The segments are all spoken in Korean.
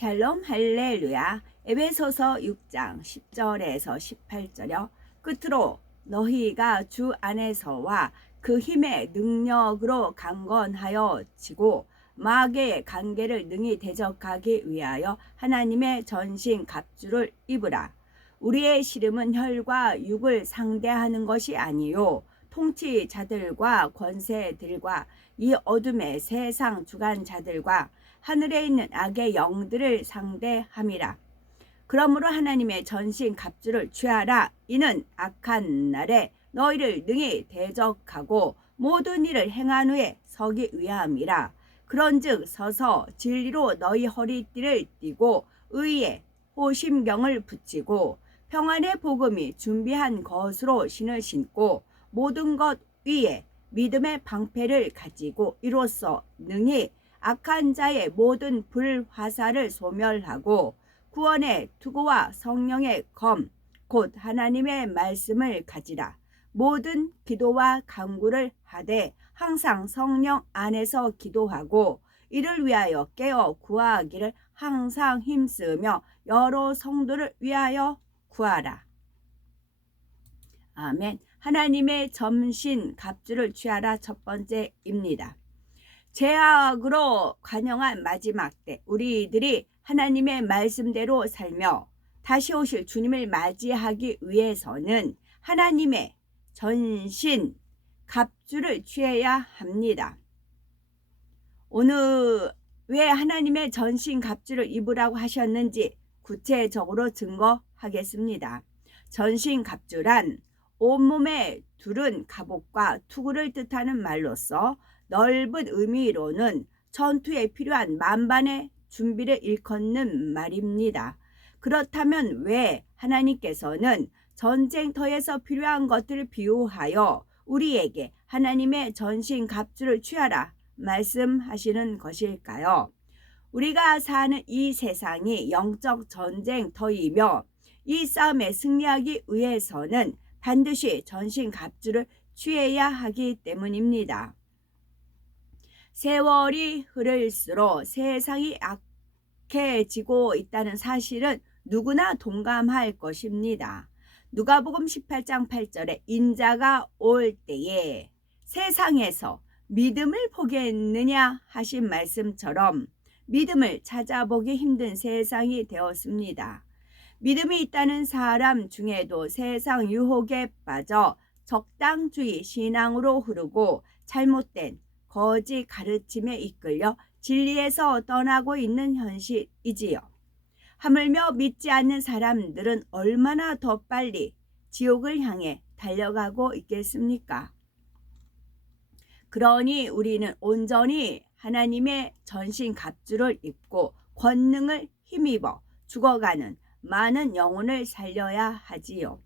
샬롬 할렐루야. 에베소서 6장 10절에서 18절여. 끝으로 너희가 주 안에서와 그 힘의 능력으로 강건하여 지고 마귀의 관계를 능히 대적하기 위하여 하나님의 전신 갑주를 입으라. 우리의 씨름은 혈과 육을 상대하는 것이 아니요 통치자들과 권세들과 이 어둠의 세상 주관자들과 하늘에 있는 악의 영들을 상대함이라. 그러므로 하나님의 전신 갑주를 취하라. 이는 악한 날에 너희를 능히 대적하고 모든 일을 행한 후에 서기 위함이라. 그런즉 서서 진리로 너희 허리띠를 띠고 의의 호심경을 붙이고 평안의 복음이 준비한 것으로 신을 신고 모든 것 위에 믿음의 방패를 가지고 이로써 능히 악한 자의 모든 불화살을 소멸하고 구원의 투구와 성령의 검 곧 하나님의 말씀을 가지라. 모든 기도와 간구를 하되 항상 성령 안에서 기도하고 이를 위하여 깨어 구하기를 항상 힘쓰며 여러 성도를 위하여 구하라. 아멘. 하나님의 전신 갑주를 취하라. 첫 번째입니다. 죄악으로 관영한 마지막 때 우리들이 하나님의 말씀대로 살며 다시 오실 주님을 맞이하기 위해서는 하나님의 전신 갑주를 취해야 합니다. 오늘 왜 하나님의 전신 갑주를 입으라고 하셨는지 구체적으로 증거하겠습니다. 전신 갑주란 온몸에 두른 갑옷과 투구를 뜻하는 말로서 넓은 의미로는 전투에 필요한 만반의 준비를 일컫는 말입니다. 그렇다면 왜 하나님께서는 전쟁터에서 필요한 것들을 비유하여 우리에게 하나님의 전신 갑주를 취하라 말씀하시는 것일까요? 우리가 사는 이 세상이 영적 전쟁터이며 이 싸움에 승리하기 위해서는 반드시 전신 갑주를 취해야 하기 때문입니다. 세월이 흐를수록 세상이 악해지고 있다는 사실은 누구나 동감할 것입니다. 누가복음 18장 8절에 인자가 올 때에 세상에서 믿음을 보겠느냐 하신 말씀처럼 믿음을 찾아보기 힘든 세상이 되었습니다. 믿음이 있다는 사람 중에도 세상 유혹에 빠져 적당주의 신앙으로 흐르고 잘못된 거짓 가르침에 이끌려 진리에서 떠나고 있는 현실이지요. 하물며 믿지 않는 사람들은 얼마나 더 빨리 지옥을 향해 달려가고 있겠습니까? 그러니 우리는 온전히 하나님의 전신 갑주를 입고 권능을 힘입어 죽어가는 많은 영혼을 살려야 하지요.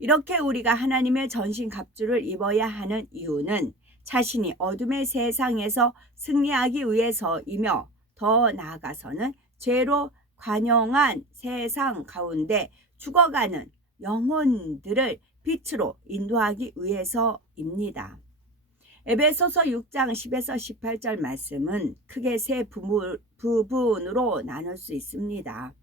이렇게 우리가 하나님의 전신 갑주를 입어야 하는 이유는 자신이 어둠의 세상에서 승리하기 위해서이며 더 나아가서는 죄로 관영한 세상 가운데 죽어가는 영혼들을 빛으로 인도하기 위해서입니다. 에베소서 6장 10에서 18절 말씀은 크게 세 부분으로 나눌 수 있습니다.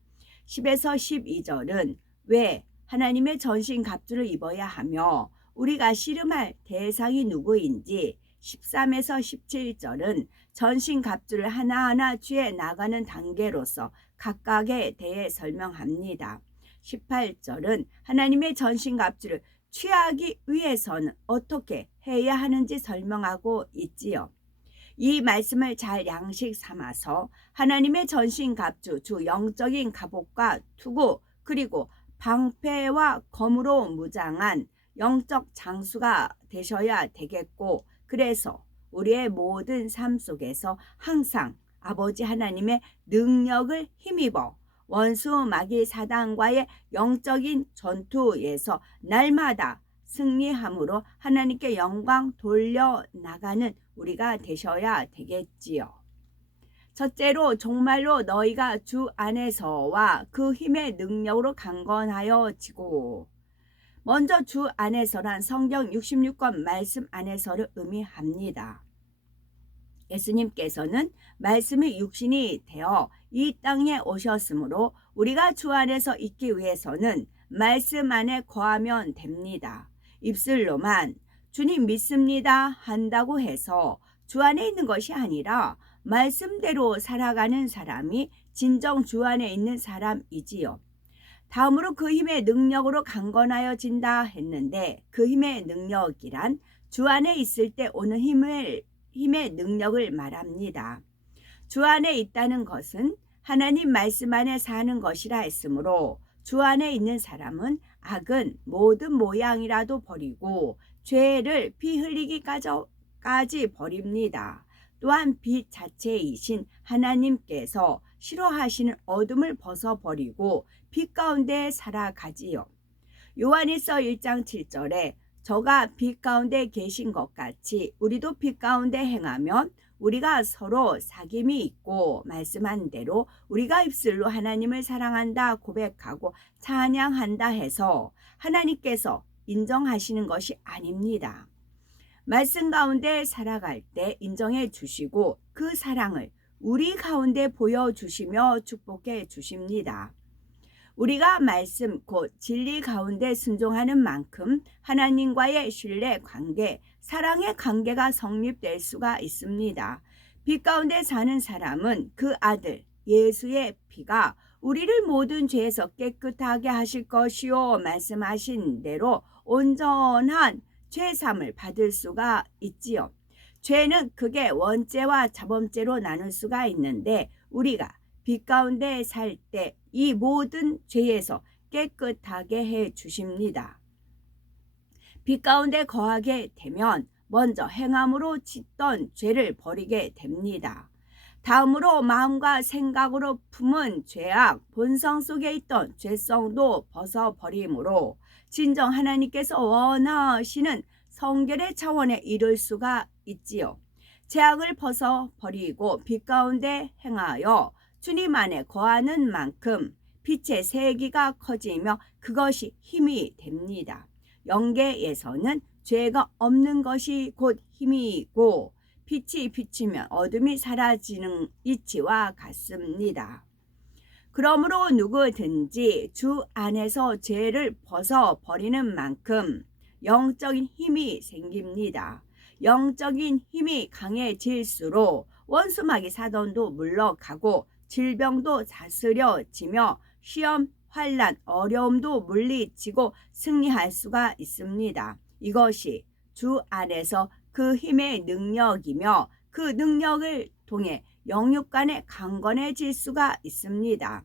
10에서 12절은 왜 하나님의 전신 갑주를 입어야 하며 우리가 씨름할 대상이 누구인지, 13에서 17절은 전신 갑주를 하나하나 취해 나가는 단계로서 각각에 대해 설명합니다. 18절은 하나님의 전신 갑주를 취하기 위해서는 어떻게 해야 하는지 설명하고 있지요. 이 말씀을 잘 양식 삼아서 하나님의 전신 갑주, 주 영적인 갑옷과 투구, 그리고 방패와 검으로 무장한 영적 장수가 되셔야 되겠고, 그래서 우리의 모든 삶 속에서 항상 아버지 하나님의 능력을 힘입어 원수 마귀 사단과의 영적인 전투에서 날마다 승리함으로 하나님께 영광 돌려나가는 우리가 되셔야 되겠지요. 첫째로 정말로 너희가 주 안에서와 그 힘의 능력으로 강건하여 지고, 먼저 주 안에서란 성경 66권 말씀 안에서를 의미합니다. 예수님께서는 말씀이 육신이 되어 이 땅에 오셨으므로 우리가 주 안에서 있기 위해서는 말씀 안에 거하면 됩니다. 입술로만 주님 믿습니다 한다고 해서 주 안에 있는 것이 아니라 말씀대로 살아가는 사람이 진정 주 안에 있는 사람이지요. 다음으로 그 힘의 능력으로 강건하여진다 했는데, 그 힘의 능력이란 주 안에 있을 때 오는 힘의 능력을 말합니다. 주 안에 있다는 것은 하나님 말씀 안에 사는 것이라 했으므로 주 안에 있는 사람은 악은 모든 모양이라도 버리고 죄를 피 흘리기까지 버립니다. 또한 빛 자체이신 하나님께서 싫어하시는 어둠을 벗어버리고 빛 가운데 살아가지요. 요한일서 1장 7절에 저가 빛 가운데 계신 것 같이 우리도 빛 가운데 행하면 우리가 서로 사귐이 있고, 말씀한 대로 우리가 입술로 하나님을 사랑한다 고백하고 찬양한다 해서 하나님께서 인정하시는 것이 아닙니다. 말씀 가운데 살아갈 때 인정해 주시고 그 사랑을 우리 가운데 보여주시며 축복해 주십니다. 우리가 말씀 곧 진리 가운데 순종하는 만큼 하나님과의 신뢰 관계, 사랑의 관계가 성립될 수가 있습니다. 빛 가운데 사는 사람은 그 아들 예수의 피가 우리를 모든 죄에서 깨끗하게 하실 것이요 말씀하신 대로 온전한 죄삼을 받을 수가 있지요. 죄는 크게 원죄와 자범죄로 나눌 수가 있는데, 우리가 빛 가운데 살 때 이 모든 죄에서 깨끗하게 해 주십니다. 빛 가운데 거하게 되면 먼저 행함으로 짓던 죄를 버리게 됩니다. 다음으로 마음과 생각으로 품은 죄악, 본성 속에 있던 죄성도 벗어버림으로 진정 하나님께서 원하시는 성결의 차원에 이를 수가 있지요. 죄악을 벗어버리고 빛 가운데 행하여 주님 안에 거하는 만큼 빛의 세기가 커지며 그것이 힘이 됩니다. 영계에서는 죄가 없는 것이 곧 힘이고, 빛이 비치면 어둠이 사라지는 이치와 같습니다. 그러므로 누구든지 주 안에서 죄를 벗어버리는 만큼 영적인 힘이 생깁니다. 영적인 힘이 강해질수록 원수마귀 사단도 물러가고 질병도 다스려지며 시험, 환난, 어려움도 물리치고 승리할 수가 있습니다. 이것이 주 안에서 그 힘의 능력이며, 그 능력을 통해 영육 간에 강건해질 수가 있습니다.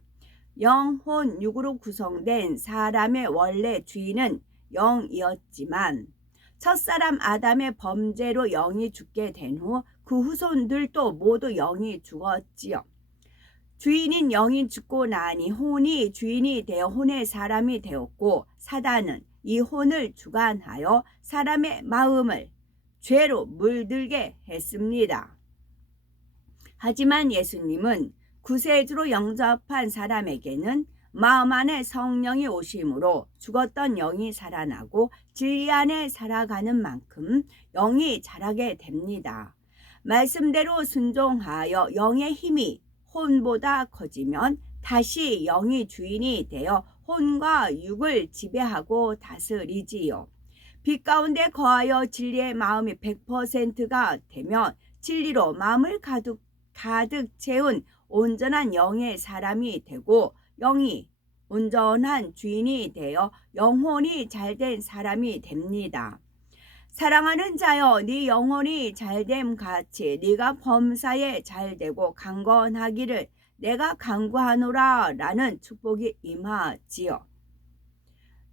영혼 육으로 구성된 사람의 원래 주인은 영이었지만 첫사람 아담의 범죄로 영이 죽게 된 후 그 후손들도 모두 영이 죽었지요. 주인인 영이 죽고 나니 혼이 주인이 되어 혼의 사람이 되었고, 사단은 이 혼을 주관하여 사람의 마음을 죄로 물들게 했습니다. 하지만 예수님은 구세주로 영접한 사람에게는 마음 안에 성령이 오심으로 죽었던 영이 살아나고 진리 안에 살아가는 만큼 영이 자라게 됩니다. 말씀대로 순종하여 영의 힘이 혼보다 커지면 다시 영이 주인이 되어 혼과 육을 지배하고 다스리지요. 빛 가운데 거하여 진리의 마음이 100%가 되면 진리로 마음을 가득 채운 온전한 영의 사람이 되고, 영이 온전한 주인이 되어 영혼이 잘된 사람이 됩니다. 사랑하는 자여, 네 영혼이 잘됨 같이 네가 범사에 잘되고 강건하기를 내가 간구하노라 라는 축복이 임하지요.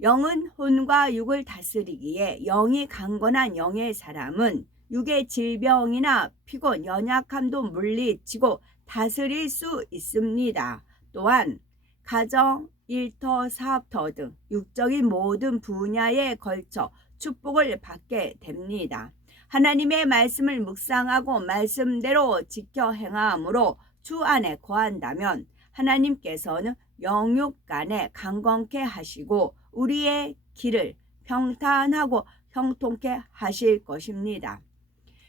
영은 혼과 육을 다스리기에 영이 강건한 영의 사람은 육의 질병이나 피곤, 연약함도 물리치고 다스릴 수 있습니다. 또한 가정, 일터, 사업터 등 육적인 모든 분야에 걸쳐 축복을 받게 됩니다. 하나님의 말씀을 묵상하고 말씀대로 지켜 행함으로 주 안에 거한다면 하나님께서는 영육 간에 강건케 하시고 우리의 길을 평탄하고 형통케 하실 것입니다.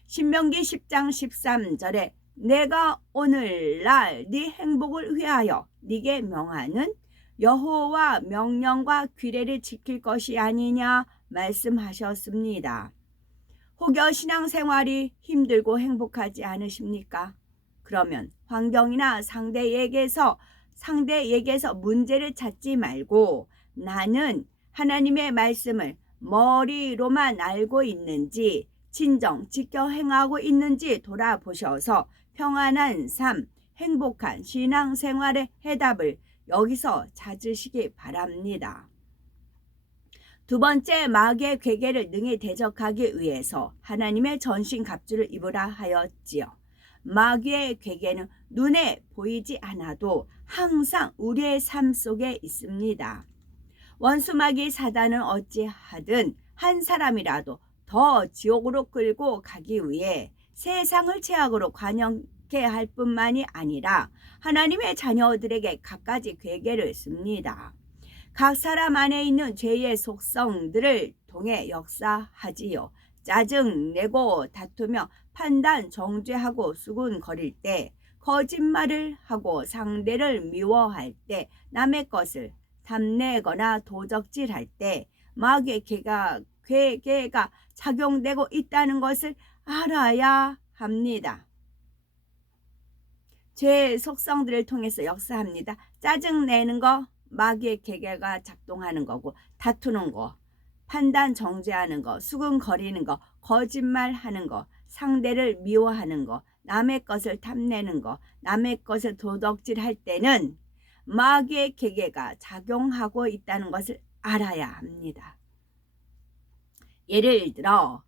신명기 10장 13절에 내가 오늘날 네 행복을 위하여 네게 명하는 여호와 명령과 규례를 지킬 것이 아니냐 말씀하셨습니다. 혹여 신앙생활이 힘들고 행복하지 않으십니까? 그러면 환경이나 상대에게서 문제를 찾지 말고 나는 하나님의 말씀을 머리로만 알고 있는지 진정 지켜 행하고 있는지 돌아보셔서 평안한 삶, 행복한 신앙생활의 해답을 여기서 찾으시기 바랍니다. 두 번째, 마귀의 괴계를 능히 대적하기 위해서 하나님의 전신갑주를 입으라 하였지요. 마귀의 괴계는 눈에 보이지 않아도 항상 우리의 삶 속에 있습니다. 원수마귀 사단은 어찌하든 한 사람이라도 더 지옥으로 끌고 가기 위해 세상을 죄악으로 관영케 할 뿐만이 아니라 하나님의 자녀들에게 갖가지 괴계를 씁니다. 각 사람 안에 있는 죄의 속성들을 통해 역사하지요. 짜증내고 다투며 판단 정죄하고 수군거릴 때, 거짓말을 하고 상대를 미워할 때, 남의 것을 탐내거나 도적질할 때 마귀의 괴계가 작용되고 있다는 것을 알아야 합니다. 죄의 속성들을 통해서 역사합니다. 짜증내는 거 마귀의 괴계가 작동하는 거고, 다투는 거, 판단 정죄하는 거, 수근거리는 거, 거짓말하는 거, 상대를 미워하는 거, 남의 것을 탐내는 거, 남의 것을 도덕질할 때는 마귀의 괴계가 작용하고 있다는 것을 알아야 합니다. 예를 들어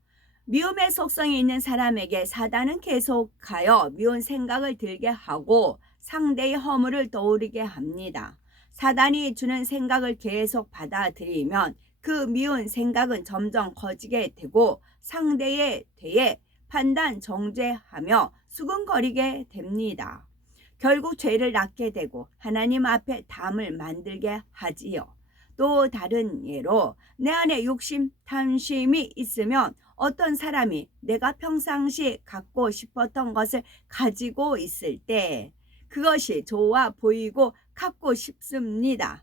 미움의 속성이 있는 사람에게 사단은 계속하여 미운 생각을 들게 하고 상대의 허물을 떠오르게 합니다. 사단이 주는 생각을 계속 받아들이면 그 미운 생각은 점점 커지게 되고 상대에 대해 판단 정죄하며 수근거리게 됩니다. 결국 죄를 낳게 되고 하나님 앞에 담을 만들게 하지요. 또 다른 예로 내 안에 욕심, 탐심이 있으면 어떤 사람이 내가 평상시 갖고 싶었던 것을 가지고 있을 때 그것이 좋아 보이고 갖고 싶습니다.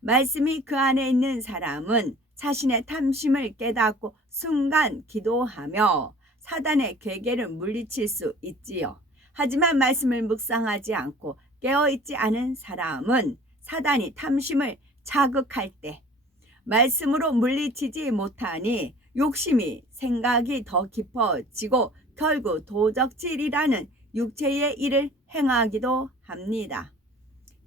말씀이 그 안에 있는 사람은 자신의 탐심을 깨닫고 순간 기도하며 사단의 괴계를 물리칠 수 있지요. 하지만 말씀을 묵상하지 않고 깨어있지 않은 사람은 사단이 탐심을 자극할 때 말씀으로 물리치지 못하니 욕심이 생각이 더 깊어지고 결국 도적질이라는 육체의 일을 행하기도 합니다.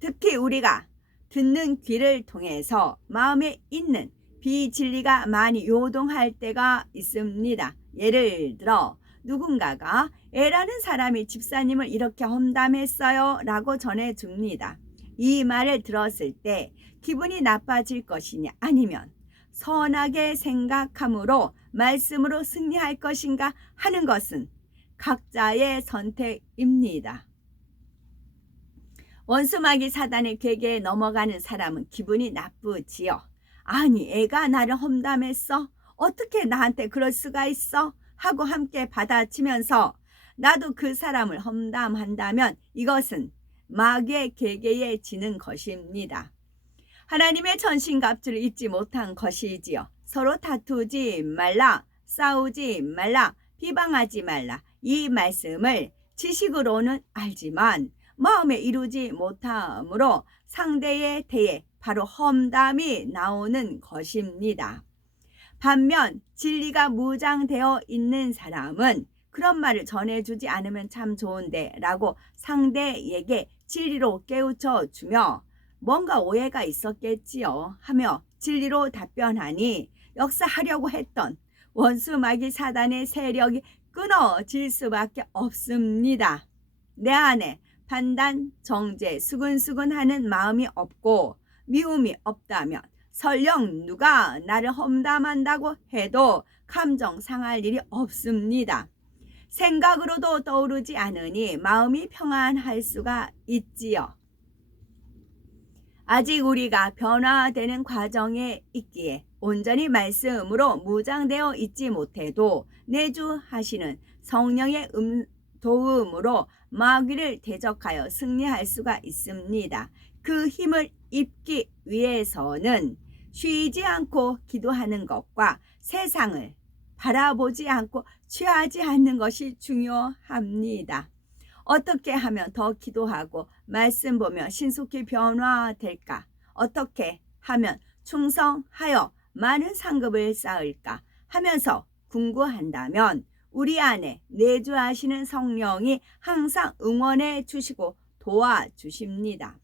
특히 우리가 듣는 귀를 통해서 마음에 있는 비진리가 많이 요동할 때가 있습니다. 예를 들어 누군가가 애라는 사람이 집사님을 이렇게 험담했어요 라고 전해줍니다. 이 말을 들었을 때 기분이 나빠질 것이냐 아니면 선하게 생각함으로 말씀으로 승리할 것인가 하는 것은 각자의 선택입니다. 원수마귀 사단의 괴계에 넘어가는 사람은 기분이 나쁘지요. 아니 애가 나를 험담했어? 어떻게 나한테 그럴 수가 있어? 하고 함께 받아치면서 나도 그 사람을 험담한다면 이것은 마귀의 괴계에 지는 것입니다. 하나님의 전신갑주를 잊지 못한 것이지요. 서로 다투지 말라, 싸우지 말라, 비방하지 말라. 이 말씀을 지식으로는 알지만 마음에 이루지 못함으로 상대에 대해 바로 험담이 나오는 것입니다. 반면 진리가 무장되어 있는 사람은 그런 말을 전해주지 않으면 참 좋은데 라고 상대에게 진리로 깨우쳐 주며 뭔가 오해가 있었겠지요 하며 진리로 답변하니 역사하려고 했던 원수마귀 사단의 세력이 끊어질 수밖에 없습니다. 내 안에 판단, 정죄, 수근수근하는 마음이 없고 미움이 없다면 설령 누가 나를 험담한다고 해도 감정 상할 일이 없습니다. 생각으로도 떠오르지 않으니 마음이 평안할 수가 있지요. 아직 우리가 변화되는 과정에 있기에 온전히 말씀으로 무장되어 있지 못해도 내주하시는 성령의 도움으로 마귀를 대적하여 승리할 수가 있습니다. 그 힘을 입기 위해서는 쉬지 않고 기도하는 것과 세상을 바라보지 않고 취하지 않는 것이 중요합니다. 어떻게 하면 더 기도하고 말씀 보며 신속히 변화될까? 어떻게 하면 충성하여 많은 상급을 쌓을까 하면서 궁구한다면 우리 안에 내주하시는 성령이 항상 응원해 주시고 도와주십니다.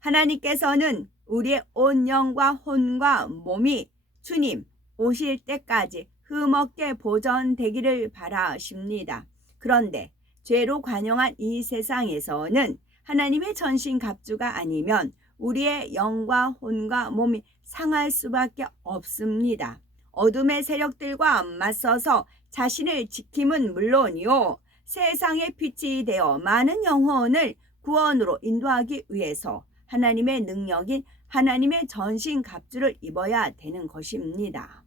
하나님께서는 우리의 온 영과 혼과 몸이 주님 오실 때까지 흠없게 보존되기를 바라십니다. 그런데 죄로 관영한 이 세상에서는 하나님의 전신갑주가 아니면 우리의 영과 혼과 몸이 상할 수밖에 없습니다. 어둠의 세력들과 맞서서 자신을 지킴은 물론이요, 세상의 빛이 되어 많은 영혼을 구원으로 인도하기 위해서 하나님의 능력인 하나님의 전신갑주를 입어야 되는 것입니다.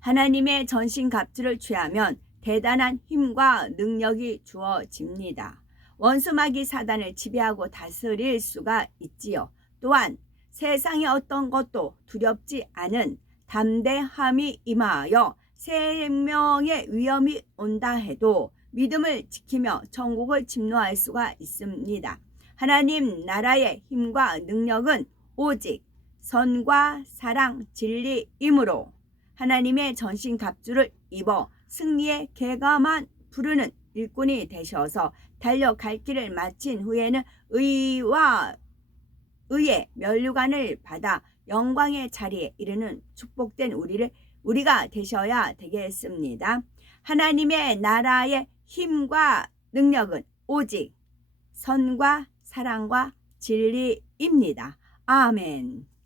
하나님의 전신갑주를 취하면 대단한 힘과 능력이 주어집니다. 원수마귀 사단을 지배하고 다스릴 수가 있지요. 또한 세상의 어떤 것도 두렵지 않은 담대함이 임하여 생명의 위험이 온다 해도 믿음을 지키며 천국을 침노할 수가 있습니다. 하나님 나라의 힘과 능력은 오직 선과 사랑, 진리이므로 하나님의 전신갑주를 입어 승리의 개가만 부르는 일꾼이 되셔서 달려갈 길을 마친 후에는 의와 의의 면류관을 받아 영광의 자리에 이르는 축복된 우리가 되셔야 되겠습니다. 하나님의 나라의 힘과 능력은 오직 선과 사랑과 진리입니다. 아멘.